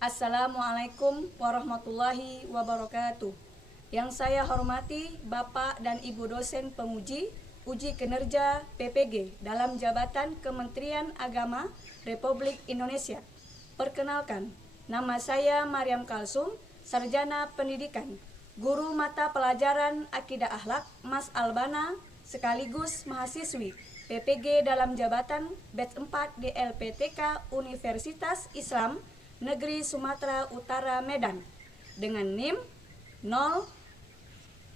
Assalamualaikum warahmatullahi wabarakatuh. Yang saya hormati Bapak dan Ibu dosen penguji uji kinerja PPG dalam jabatan Kementerian Agama Republik Indonesia. Perkenalkan, nama saya Maryam Kalsum, Sarjana Pendidikan, Guru Mata Pelajaran Akidah Akhlak Mas Albana, sekaligus mahasiswi PPG dalam jabatan batch 4 di LPTK Universitas Islam Negeri Sumatera Utara Medan dengan NIM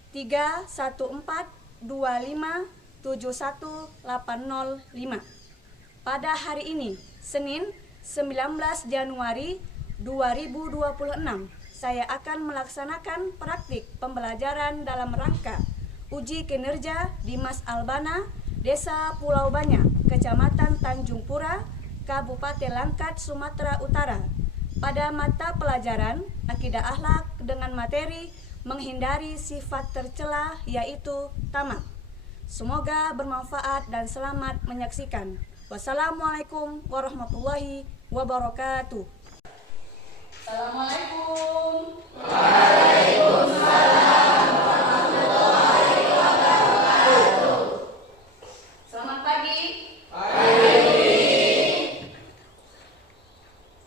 03142571805. Pada hari ini, Senin 19 Januari 2026, saya akan melaksanakan praktik pembelajaran dalam rangka uji kinerja di Mas Albana, Desa Pulau Banyak, Kecamatan Tanjung Pura, Kabupaten Langkat, Sumatera Utara, pada mata pelajaran Akidah Akhlak dengan materi menghindari sifat tercela yaitu tamak. Semoga bermanfaat dan selamat menyaksikan. Wassalamualaikum warahmatullahi wabarakatuh. Assalamualaikum. Waalaikumsalam warahmatullahi wabarakatuh. Selamat pagi.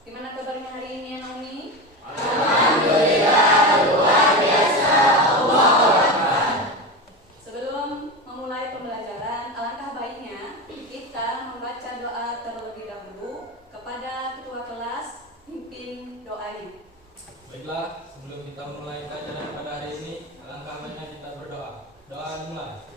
Gimana kabarnya hari ini ya Naomi? Alhamdulillah, luar biasa. Allahu Akbar. Sebelum memulai pembelajaran, alangkah baiknya kita membaca doa terlebih dahulu kepada ketua kelas, pimpin doa ini. Baiklah, sebelum kita mulai pelajaran pada hari ini, alangkah baiknya kita berdoa. Doa dimulai.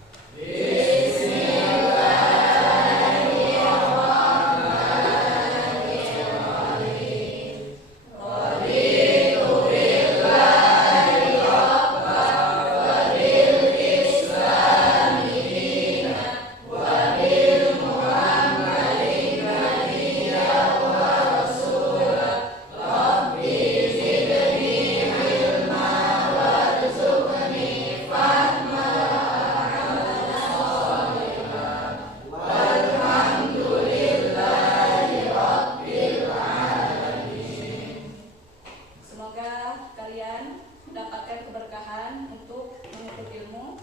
Semoga kalian mendapatkan keberkahan untuk menuntut ilmu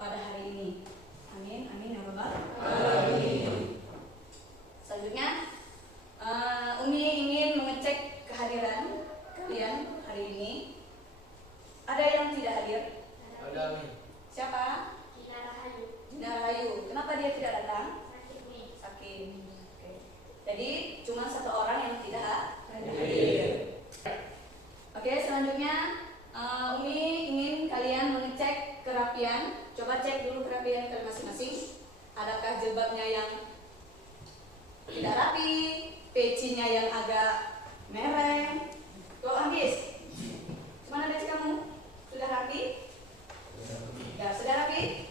pada hari ini. Amin, amin ya Rabbal alamin. Selanjutnya, Umi ingin mengecek kehadiran kalian hari ini. Ada yang tidak hadir? Ada Amin. Siapa? Dina Rahayu. Kenapa dia tidak datang? Sakit. Oke. Jadi cuma satu orang yang tidak hadir. Oke, selanjutnya Umi ingin kalian mengecek kerapian. Coba cek dulu kerapian kalian masing-masing. Adakah jilbabnya yang tidak rapi, pecinya yang agak mereng? Tuh Anggis, mana peci kamu? Sudah rapi? Ya, sudah rapi?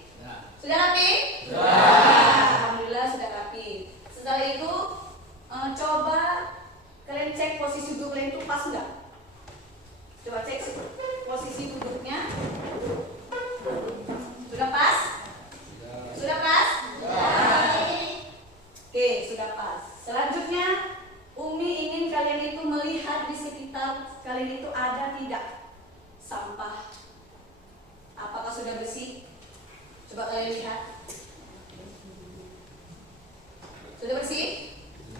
Sudah rapi? Alhamdulillah sudah rapi. Setelah itu coba kalian cek posisi duduk kalian itu pas enggak? Coba cek posisi duduknya. Sudah pas? Sudah pas? Oke, sudah pas. Selanjutnya, Umi ingin kalian itu melihat di sekitar kalian itu ada tidak sampah. Apakah sudah bersih? Coba kalian lihat. Sudah bersih?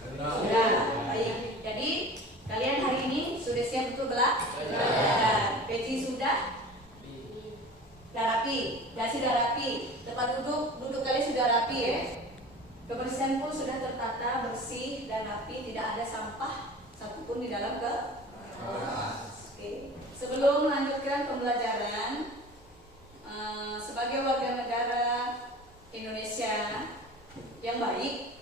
Sudah. Baik. Jadi kalian hari ini sudah siap untuk belajar. Peci sudah rapi. Dasi sudah rapi. Tempat duduk kalian sudah rapi ya. Kebersihan pun sudah tertata, bersih dan rapi. Tidak ada sampah satupun di dalam kelas. Oke. Sebelum melanjutkan pembelajaran, sebagai warga negara Indonesia yang baik,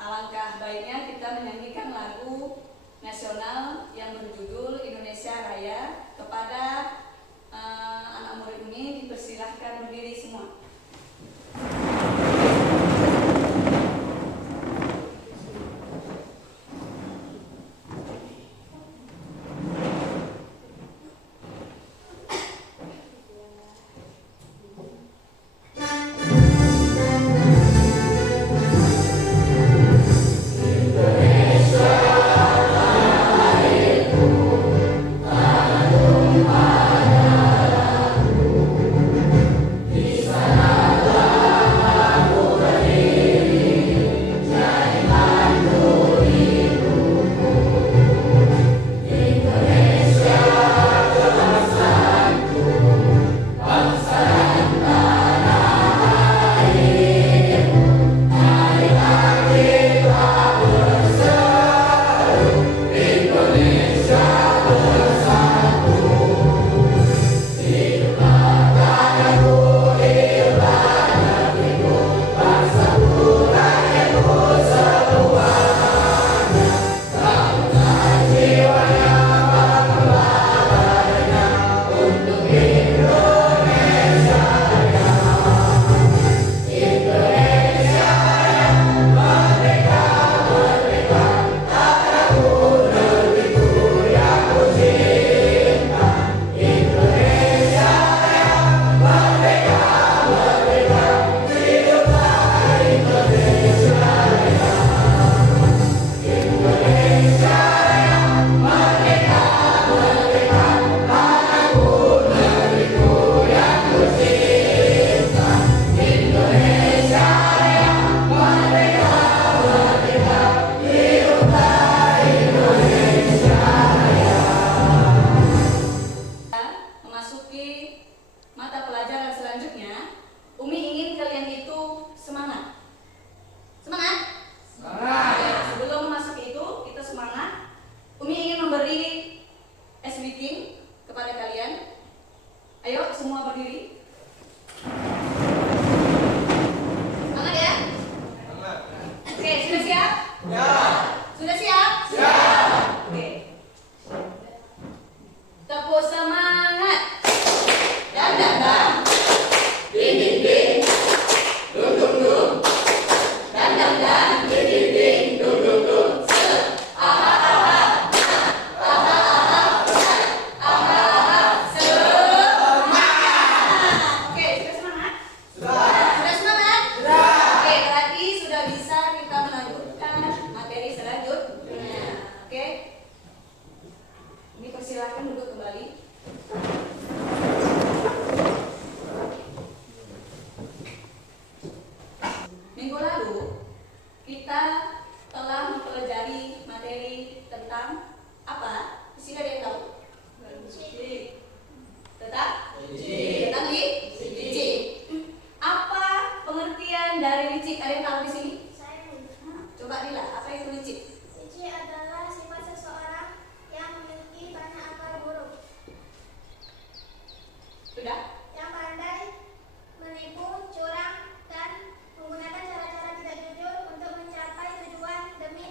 alangkah baiknya kita menyanyikan lagu nasional yang berjudul Indonesia Raya. Kepada anak murid ini dipersilahkan berdiri semua. minggu lalu kita telah mempelajari materi tentang apa? Isi ada yang tahu? Tentang licik. Apa pengertian dari licik? Ada yang tahu di sini? Coba Dila, apa itu licik? Licik adalah sifat seseorang yang memiliki banyak akal buruk, Sudah? yang pandai menipu, curang, dan menggunakan cara-cara tidak jujur untuk mencapai tujuan demi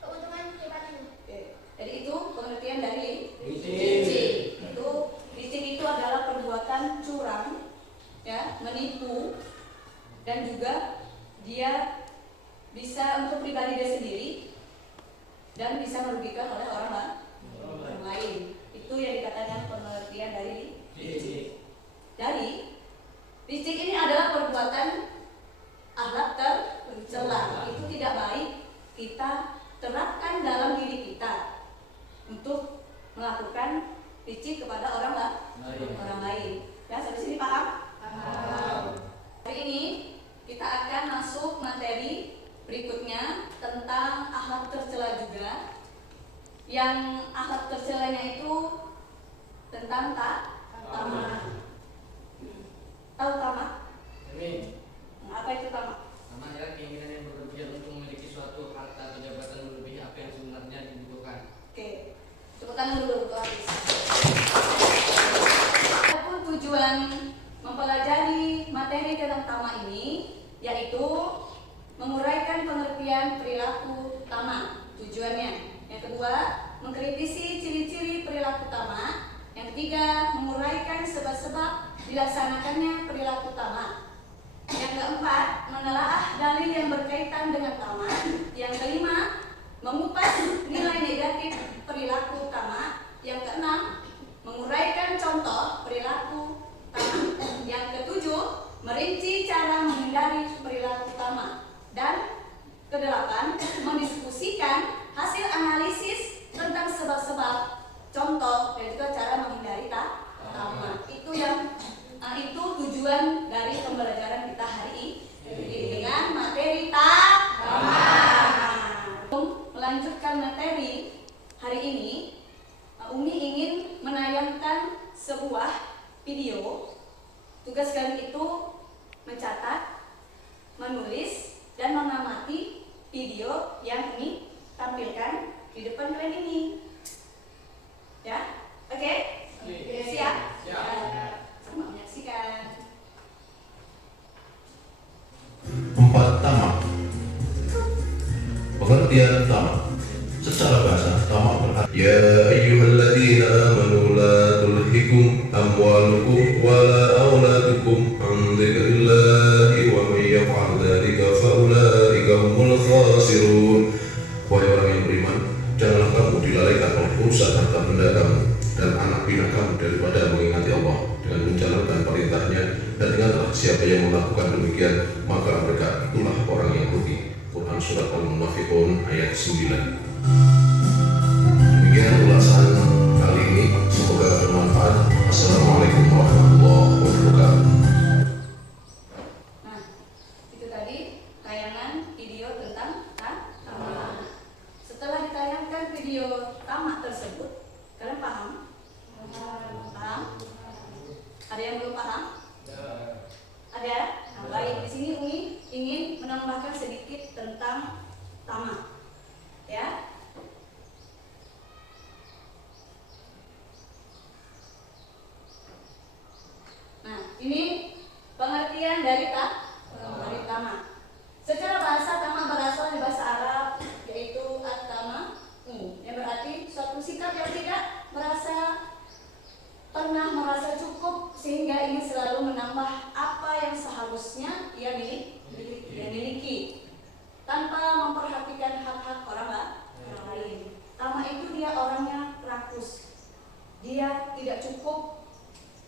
keuntungan pribadi. Oke. Jadi itu pengertian dari Licik. Licik itu adalah perbuatan curang, ya, menipu, dan juga dia bisa untuk pribadi dia sendiri dan bisa merugikan oleh orang lain. Itu yang dikatakan pengertian dari licik. Licik ini adalah perbuatan akhlak tercela. Itu tidak baik kita terapkan dalam diri kita untuk melakukan licik kepada orang lain. Ya, sampai sini paham? Hari ini kita akan masuk materi berikutnya tentang akhlak tercela juga. Yang akhlak tercelanya itu tentang tamak. Tahu tamak? Apa itu tamak? Tamak adalah keinginan yang berlebihan untuk memiliki suatu harta atau jabatan melebihi apa yang sebenarnya dibutuhkan. Oke, tepuk tangan dulu untuk habis. Adapun tujuan mempelajari materi tentang tamak ini yaitu menguraikan pengertian perilaku tamak. Tujuannya. Yang kedua, mengkritisi ciri-ciri perilaku tamak. Yang ketiga, menguraikan sebab-sebab dilaksanakannya perilaku tamak. Yang keempat, menelaah dalil yang berkaitan dengan tamak. Yang kelima, mengupas nilai negatif perilaku tamak. Yang keenam, menguraikan contoh perilaku tamak. Yang ketujuh, merinci cara menghindari perilaku tamak. Dan kedelapan, mendiskusikan hasil analisis tentang sebab-sebab, contoh, dan juga cara menghindari tamak. Itu tujuan dari pembelajaran kita hari ini dengan materi tamak. Untuk melanjutkan materi hari ini, Umi ingin menayangkan sebuah video. Tugas kalian itu mencatat, menulis, dan mengamati video yang Umi tampilkan di depan kalian ini. Ya, oke? Siap? Sama menyaksikan. 4. Tamak. Pengertian tamak. Secara bahasa, tamak berarti ya ayyuhalladzina amanu la tulhikum amwalukum wa la auladukum an dzikrillahi wa may yaf'al dzalika fa ulaika humul khasirun. Wahai orang yang beriman, janganlah kamu dilalaikan oleh urusan harta benda kamu dan anak pinak kamu daripada mengingati Allah dengan menjalankan perintahnya, dan ingatlah siapa yang melakukan demikian maka mereka itulah orang yang rugi. Quran Surat Al-Munafiqun ayat 9. Demikian ulasan kali ini, semoga bermanfaat. Assalamualaikum warahmatullahi wabarakatuh. Nah, itu tadi tayangan video tentang tamak. Setelah ditayangkan video tamak tersebut, kalian paham? Paham? Ada yang belum paham? Ada? Nah, baik. Di sini Umi ingin menambahkan sedikit tentang tamak. Ya. Nah, ini pengertian dari tamak. Secara bahasa, tamak berasal dari bahasa Arab, yaitu at-tama'u, yang berarti suatu sikap yang tidak pernah merasa cukup sehingga ingin selalu menambah apa yang seharusnya ia miliki tanpa memperhatikan hak-hak orang lain. Tamak itu dia orangnya rakus, dia tidak cukup.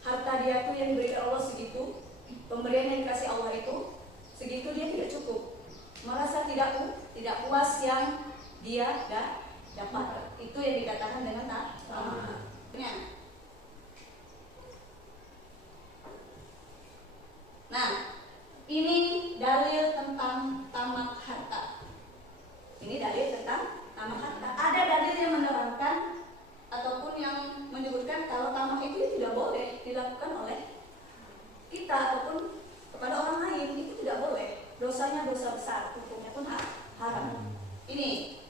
Harta dia tuh yang diberikan Allah segitu, pemberian yang dikasih Allah itu segitu, dia tidak cukup, merasa tidak puas yang dia dapat. Itu yang dikatakan dengan tamak. Nah, ini ini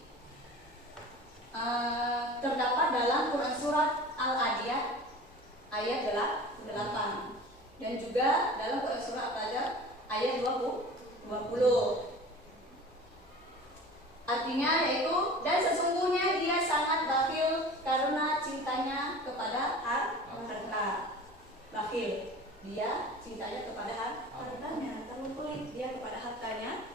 terdapat dalam Quran surat Al-Adiyat ayat 8 dan juga dalam Quran surat Al-Fajr ayat 20. Artinya yaitu, dan sesungguhnya dia sangat bakhil karena cintanya kepada harta. Bakhil, dia cintanya kepada hartanya, terlalu pelit dia kepada hartanya.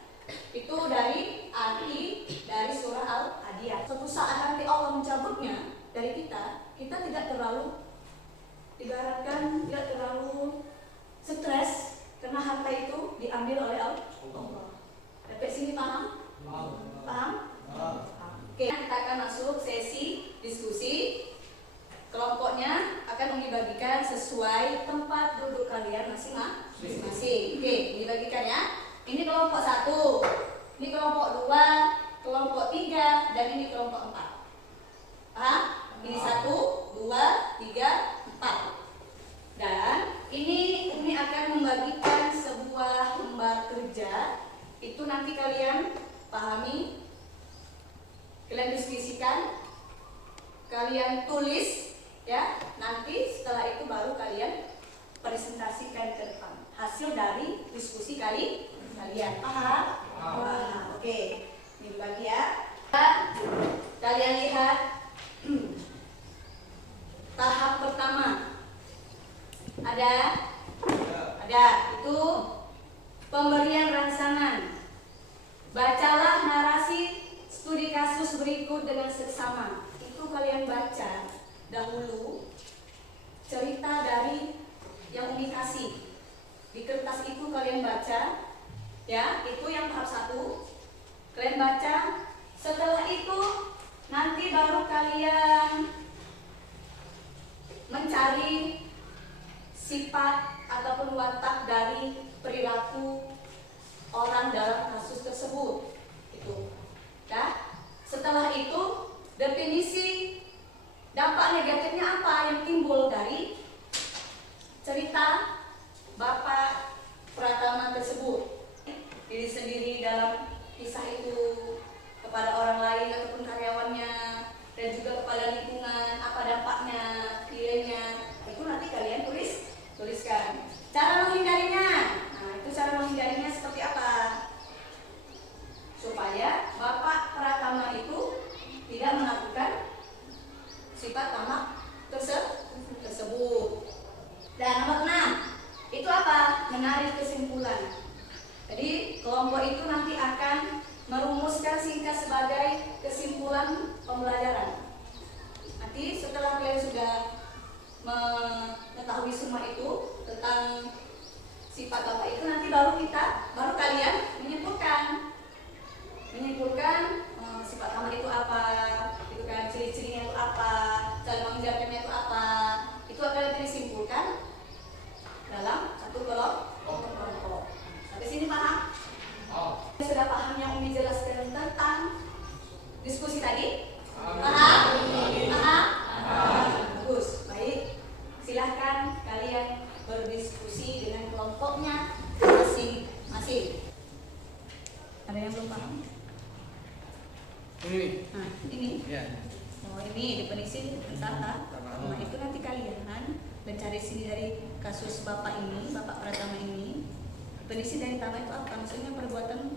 Itu dari arti dari surah Al-Adiyat. Suatu saat nanti Allah mencabutnya dari kita tidak terlalu, ibaratkan tidak terlalu stres karena harta itu diambil oleh Allah. Sampai sini paham? Paham? Oke, kita akan masuk sesi diskusi. Kelompoknya akan dibagikan sesuai tempat duduk kalian masing-masing. Oke, dibagikan ya. Ini kelompok 1, ini kelompok 2, kelompok 3, dan ini kelompok 4. Paham? Ini 1, 2, 3, 4. Dan ini akan membagikan sebuah lembar kerja. Itu nanti kalian pahami, kalian diskusikan, kalian tulis ya. Nanti setelah itu baru kalian presentasikan ke depan hasil dari diskusi kalian. Paham? Wah, oke. Ini bagi ya. Kalian lihat tahap pertama. Ada itu pemberian rangsangan. Bacalah narasi studi kasus berikut dengan seksama. Itu kalian baca dahulu cerita dari yang Umi kasih. Di kertas itu kalian baca ya, itu yang tahap 1. Kalian baca. Setelah itu nanti baru kalian mencari sifat ataupun watak dari perilaku orang dalam kasus tersebut. Itu. Ya. Setelah itu definisi dampak negatifnya apa yang timbul dari cerita Bapak Pratama tersebut. Diri sendiri dalam kisah itu kepada orang lain ataupun karyawannya, dan juga kepada lingkungan, apa dampaknya, nilainya. Itu nanti kalian tuliskan. Cara menghindarinya. Nah, itu cara menghindarinya seperti apa? Supaya Bapak Pratama itu tidak melakukan sifat tamak tersebut. Dan nomor 6, itu apa? Menarik kesimpulan. Jadi kelompok itu nanti akan merumuskan singkat sebagai kesimpulan pembelajaran. Nanti setelah kalian sudah mengetahui semua itu tentang sifat apa itu, nanti baru kalian menyimpulkan sifat tamak itu apa, itu kan ciri-cirinya itu apa, cara menghindarinya itu apa. Itu akan disimpulkan dalam satu kelompok. Sampai sini paham? Sudah paham yang Umi jelaskan tentang diskusi tadi? Paham? Bagus, baik. Silahkan kalian berdiskusi dengan kelompoknya masing-masing. Ada yang belum paham? Ini. Ya. Oh, ini definisi tata. Nah, itu nanti kalian mencari sini dari kasus Bapak Pratama ini. Definisi dari tamak itu apa? Maksudnya perbuatan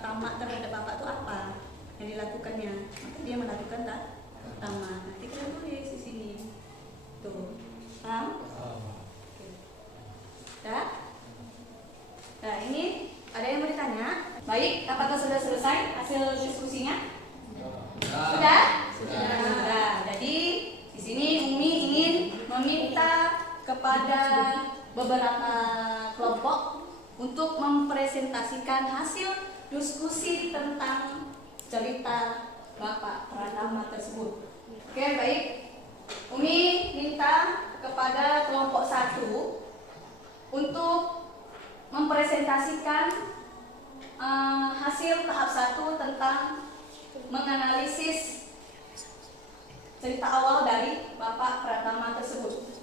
tamak terhadap Bapak itu apa yang dilakukannya? Maka dia melakukan tamak. Nanti kita tulis di sini. Tuh, paham? Ya? Nah, ini ada yang mau ditanya? Baik, apakah sudah selesai hasil diskusinya? Sudah? Sudah. Jadi di sini Umi ingin meminta kepada beberapa kelompok untuk mempresentasikan hasil diskusi tentang cerita Bapak Pratama tersebut. Oke, baik. Umi minta kepada kelompok 1 untuk mempresentasikan hasil tahap 1 tentang menganalisis cerita awal dari Bapak Pratama tersebut.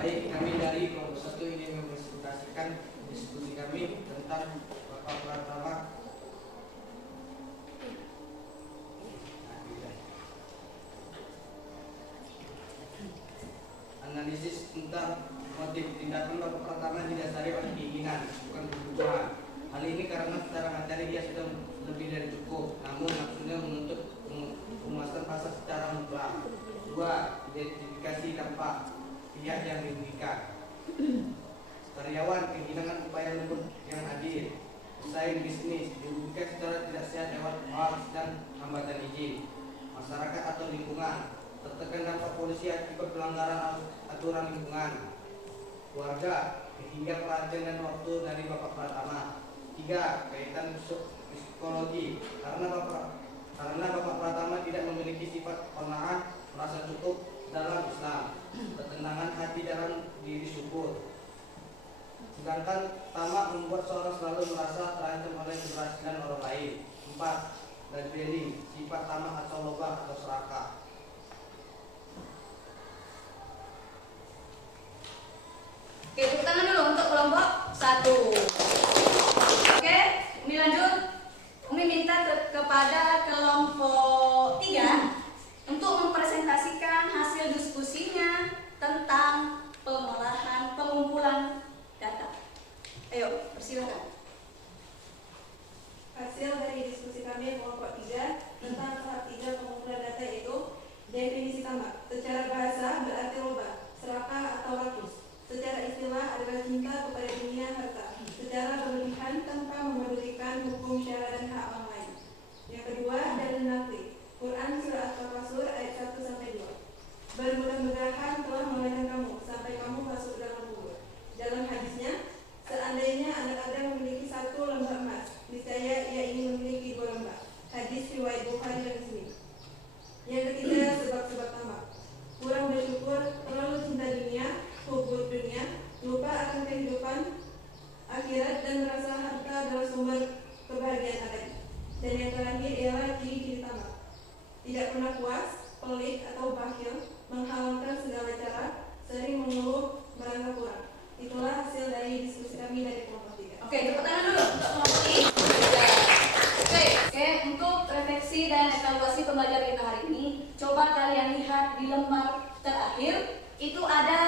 Baik, kami dari kelompok 1 ini mempresentasikan diskusi kami tentang Bapak Pratama Kutip, tindakan Bapak Pratama didasari pada keinginan, bukan kebutuhan. Hal ini karena secara materi dia sudah lebih dari cukup, namun nafsunya menuntut pemuasan pasar secara mutlak. 2. Identifikasi dampak pihak yang dirugikan. Karyawan kehilangan upaya lembut yang adil. Pesaing bisnis dirugikan secara tidak sehat lewat hoax dan hambatan izin. Masyarakat atau lingkungan tertekan dampak polisi akibat pelanggaran aturan lingkungan. Keluarga hingga perhatian dan waktu dari Bapak Pratama. 3. Kaitan psikologi karena Bapak Pratama tidak memiliki sifat qanaah, merasa cukup dalam Islam, ketenangan hati dalam diri syukur. Sedangkan tamak membuat seorang selalu merasa terancam oleh keberhasilan orang lain. 4. Blabbering, sifat tamak atau loba atau serakah. Oke, tepuk tangan dulu untuk kelompok 1. Oke, Umi lanjut. Umi minta kepada kelompok 3 untuk mempresentasikan hasil diskusinya tentang pengumpulan data. Ayo, persilakan. Hasil dari diskusi kami kelompok 3 tentang tahap 3 pengumpulan data itu definisi tamak. Secara bahasa berarti loba, serakah atau rakus. Secara istilah adalah cinta kepada dunia harta. Secara berlebihan tanpa memedulikan hukum syara dan hak orang lain. Yang kedua, dalil nakli. Quran surah At-Takasur ayat 1-2. Bermudah-mudahan telah melahirkan kamu sampai kamu masuk dalam kubur. Dalam hadisnya, seandainya anak Adam memiliki 1 lembah emas, niscaya ia ingin memiliki 2 lembah. Hadis riwayat Bukhari dan Muslim. Yang ketiga, sebab-sebab tamak. Kurang bersyukur, terlalu cinta dunia, hubur dunia, lupa akan kehidupan akhirat dan merasa harta adalah sumber kebahagiaan abadi. Dan yang terakhir ialah ciri-ciri tamak. Tidak pernah puas, pelit atau bakhil, menghalalkan segala cara, sering mengeluh, merasa kurang. Itulah hasil dari diskusi kami dari kelompok 3. Oke, tepuk tangan dulu untuk kelompok 3. Oke, untuk refleksi dan evaluasi pembelajaran kita hari ini, coba kalian lihat di lembar terakhir itu ada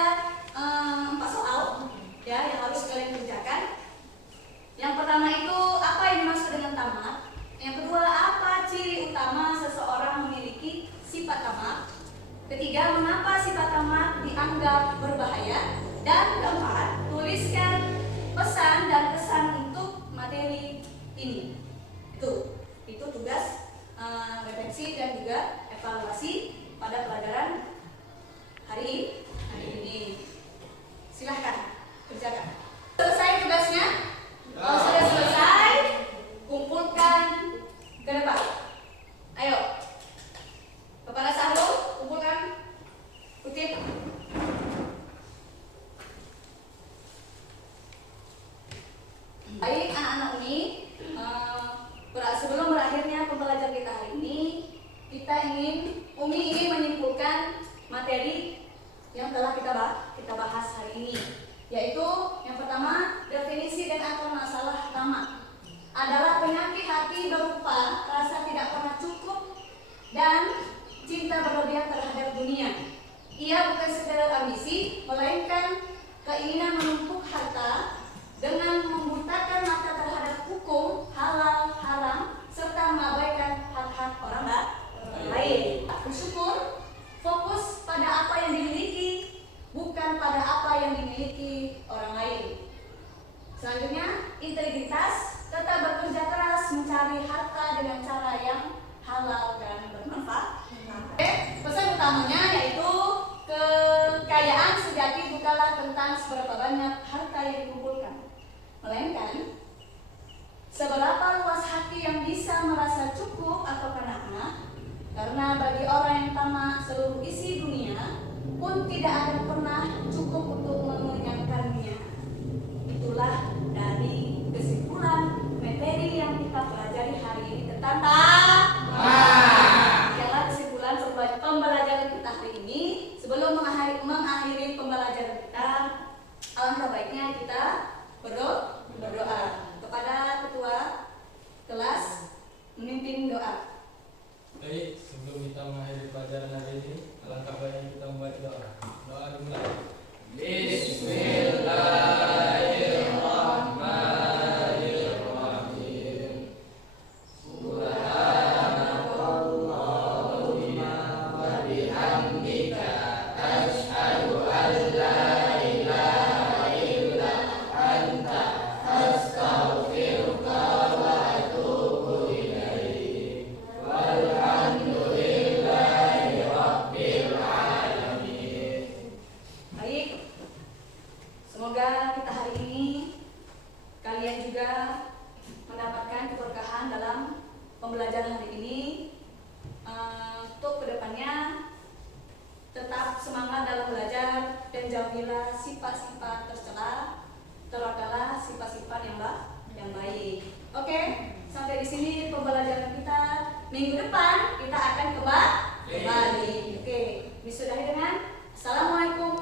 4 soal ya yang harus kalian kerjakan. Yang pertama itu apa yang dimaksud dengan tamak? Yang kedua, apa ciri utama seseorang memiliki sifat tamak? Ketiga, mengapa sifat tamak dianggap berbahaya? Dan keempat, tuliskan pesan dan kesan untuk materi ini. Itu tugas refleksi dan juga evaluasi pada pelajaran hari ini. Silahkan kerjakan. Selesai tugasnya? Kalau sudah selesai, kumpulkan ke depan. Ayo, Kepala Sahrul, kumpulkan. Kutip. Baik anak-anak Umi, sebelum berakhirnya pembelajaran kita hari ini, Umi ingin menyimpulkan materi yang telah kita bahas hari ini, yaitu yang pertama, definisi dan akar masalah tamak adalah penyakit hati berupa rasa tidak pernah cukup dan cinta berlebihan terhadap dunia. Ia bukan sekedar ambisi, melainkan keinginan menumpuk harta dengan membutakan mata terhadap hukum halal haram serta mengabaikan hak-hak orang lain. Bersyukur, fokus pada apa yang dimiliki, bukan pada apa yang dimiliki orang lain. Selanjutnya, integritas, tetap bekerja keras mencari harta dengan cara yang halal dan bermanfaat. Pesan utamanya yaitu kekayaan sejati bukanlah tentang seberapa banyak harta yang dikumpulkan, melainkan seberapa luas hati yang bisa merasa cukup atau qanaah. Karena bagi orang yang tamak, seluruh isi dunia pun tidak akan pernah cukup untuk mengenyangkannya. Itulah dari kesimpulan materi yang kita pelajari hari ini tentang tamak. Itulah kesimpulan pembelajaran kita hari ini. Sebelum mengakhiri pembelajaran kita, alangkah baiknya kita berdoa kepada ketua kelas, memimpin doa. Baik, sebelum kita mengakhiri pelajaran hari ini, alangkah baiknya kita membuat doa. Doa dimulai. Bismillah. Semoga kita hari ini kalian juga mendapatkan keberkahan dalam pembelajaran hari ini. Untuk kedepannya tetap semangat dalam belajar dan jauhilah sifat-sifat tercela, teragalah sifat-sifat yang baik. Oke, sampai di sini pembelajaran kita. Minggu depan kita akan kembali. Oke, disudahi dengan Assalamualaikum